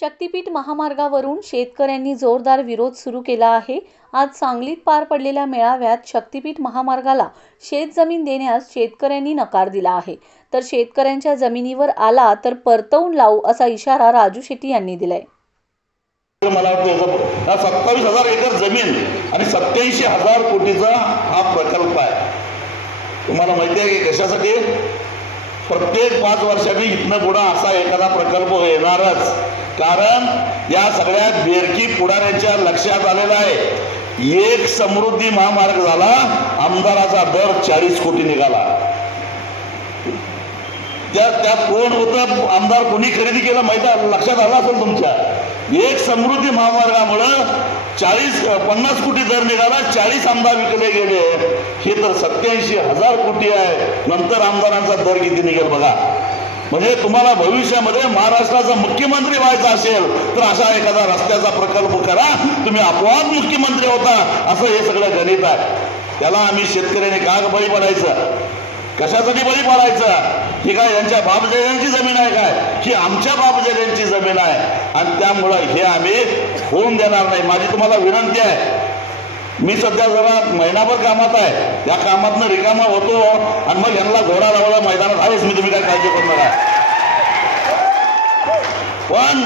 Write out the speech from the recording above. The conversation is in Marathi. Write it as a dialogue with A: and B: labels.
A: शक्तीपीठ महामार्गावरून शेतकऱ्यांनी जोरदार विरोध सुरू केला आहे. आज सांगलीत पार पडलेल्या मेळाव्यात शक्तीपीठ महामार्गाला शेतजमीन देण्यास शेतकऱ्यांनी नकार दिला आहे. तर शेतकऱ्यांच्या जमिनीवर आला तर परतवून लावू असा इशारा राजू शेट्टी यांनी दिलाय.
B: मला वाटतं सत्तावीस हजार एकर जमीन आणि सत्याऐंशी हजार कोटीचा हा प्रकल्प आहे. तुम्हाला माहिती आहे की कशासाठी? प्रत्येक पाच वर्षांनी इथनं पुढं असा एखादा प्रकल्प येणारच. कारण या सगळ्या बेरकी पुढाऱ्यांच्या लक्षात आलेलं आहे. एक समृद्धी महामार्ग झाला आमदाराचा दर चाळीस कोटी निघाला. त्या त्यात कोण होतं? आमदार कोणी खरेदी केलं माहिती आहे? लक्षात आलं असेल तुमच्या. एक समृद्धी महामार्गामुळं चाळीस पन्नास कोटी दर निघाला चाळीस आमदार विकले गेले. हे तर सत्याऐंशी हजार कोटी आहे. नंतर आमदारांचा दर किती निघेल बघा. म्हणजे तुम्हाला भविष्यामध्ये महाराष्ट्राचा मुख्यमंत्री व्हायचा असेल तर अशा एखादा रस्त्याचा प्रकल्प करा. तुम्ही आपोआप मुख्यमंत्री होता असं हे सगळं गणित आहे. त्याला आम्ही शेतकऱ्याने का बळी पडायचं. कशासाठी बळी पडायचं? ही काय यांच्या बापजेल्यांची जमीन आहे काय? ही आमच्या बापजेल्यांची जमीन आहे. आणि त्यामुळं हे आम्ही होऊन देणार नाही. माझी तुम्हाला विनंती आहे. मी सध्या जरा महिनाभर कामात आहे. त्या कामातनं रिकामा होतो. आणि मग यांना घोडा लावला मैदानात आहेच मी तुम्ही काय काळजी करू नका. पण